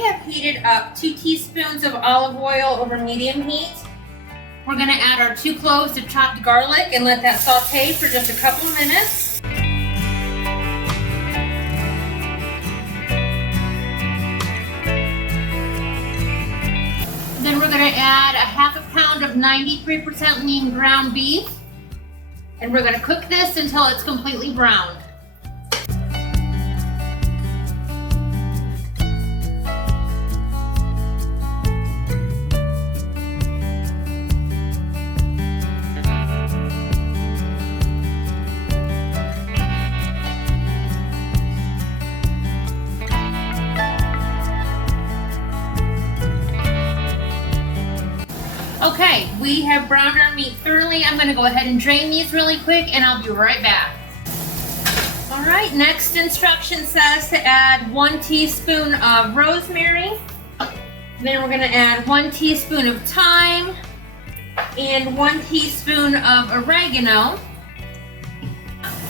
we have heated up 2 teaspoons of olive oil over medium heat. We're gonna add our 2 cloves of chopped garlic and let that saute for just a couple of minutes. Then we're gonna add a half a pound of 93% lean ground beef. And we're gonna cook this until it's completely browned. Okay, we have browned our meat thoroughly. I'm gonna go ahead and drain these really quick and I'll be right back. All right, next instruction says to add 1 teaspoon of rosemary. Then we're gonna add 1 teaspoon of thyme and 1 teaspoon of oregano.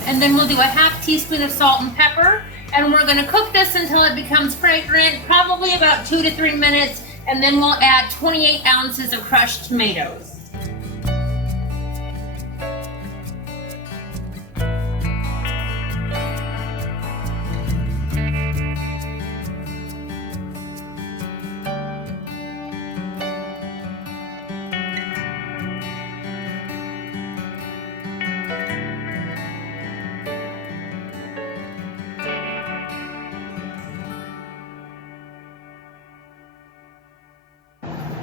And then we'll do a half teaspoon of salt and pepper. And we're gonna cook this until it becomes fragrant, probably about 2 to 3 minutes. And then we'll add 28 ounces of crushed tomatoes.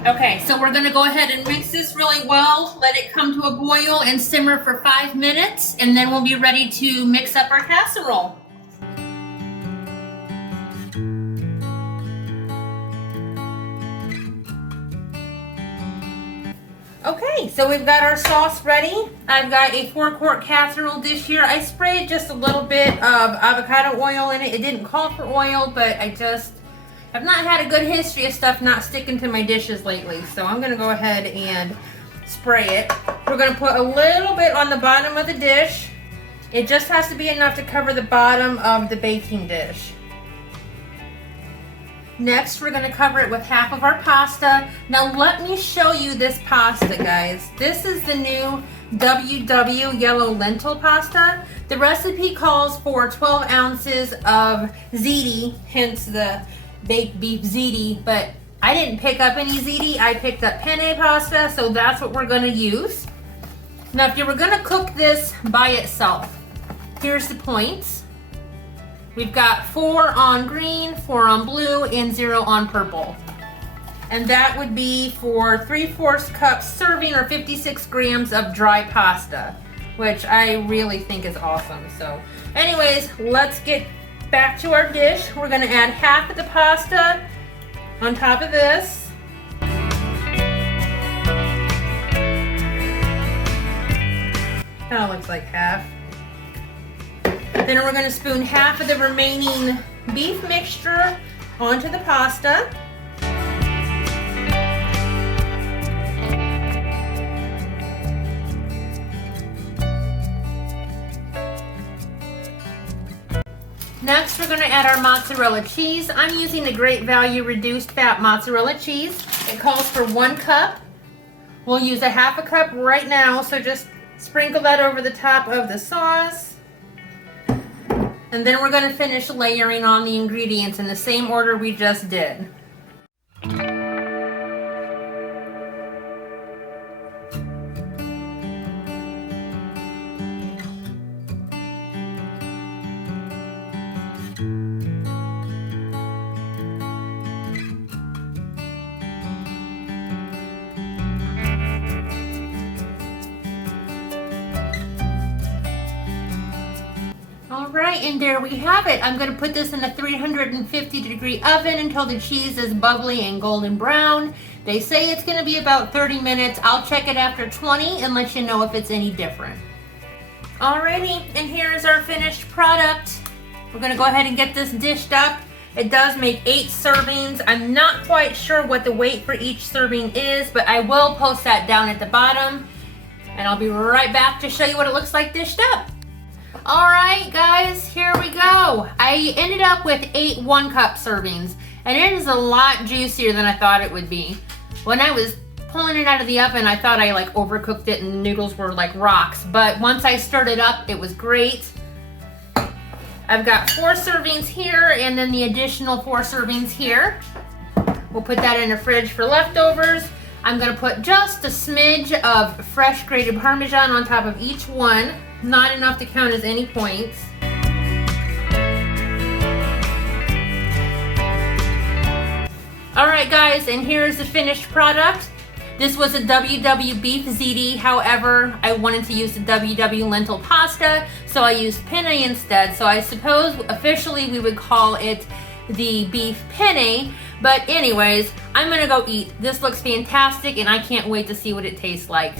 Okay, so we're gonna go ahead and mix this really well, let it come to a boil and simmer for 5 minutes, and then we'll be ready to mix up our casserole. Okay, so we've got our sauce ready. I've got a 4-quart casserole dish here. I sprayed just a little bit of avocado oil in it. It didn't call for oil, but I've not had a good history of stuff not sticking to my dishes lately, so I'm gonna go ahead and spray it. We're gonna put a little bit on the bottom of the dish. It just has to be enough to cover the bottom of the baking dish. Next, we're gonna cover it with half of our pasta. Now let me show you this pasta, guys. This is the new WW yellow lentil pasta. The recipe calls for 12 ounces of ziti, hence the baked beef ziti, but I didn't pick up any ziti. I picked up penne pasta, so that's what we're gonna use. Now, if you were gonna cook this by itself, here's the points. We've got 4 on green, 4 on blue, and 0 on purple. And that would be for 3/4 cup serving or 56 grams of dry pasta, which I really think is awesome. So anyways, let's get back to our dish. We're gonna add half of the pasta on top of this. Kind of looks like half. Then we're gonna spoon half of the remaining beef mixture onto the pasta. Next, we're going to add our mozzarella cheese. I'm using the Great Value reduced fat mozzarella cheese. It calls for 1 cup. We'll use a half a cup right now, so just sprinkle that over the top of the sauce. And then we're going to finish layering on the ingredients in the same order we just did. Alright, and there we have it. I'm going to put this in a 350-degree oven until the cheese is bubbly and golden brown. They say it's going to be about 30 minutes. I'll check it after 20 and let you know if it's any different. Alrighty, and here's our finished product. We're going to go ahead and get this dished up. It does make 8 servings. I'm not quite sure what the weight for each serving is, but I will post that down at the bottom. And I'll be right back to show you what it looks like dished up. Alright guys, here we go. I ended up with 8 1-cup servings. And it is a lot juicier than I thought it would be. When I was pulling it out of the oven, I thought I like overcooked it and the noodles were like rocks. But once I stirred it up, it was great. I've got 4 servings here and then the additional 4 servings here. We'll put that in the fridge for leftovers. I'm gonna put just a smidge of fresh grated Parmesan on top of each one. Not enough to count as any points. All right guys, and here's the finished product. This was a WW beef ziti, however, I wanted to use the WW lentil pasta, so I used penne instead. So I suppose officially we would call it the beef penne, but anyways, I'm gonna go eat. This looks fantastic and I can't wait to see what it tastes like.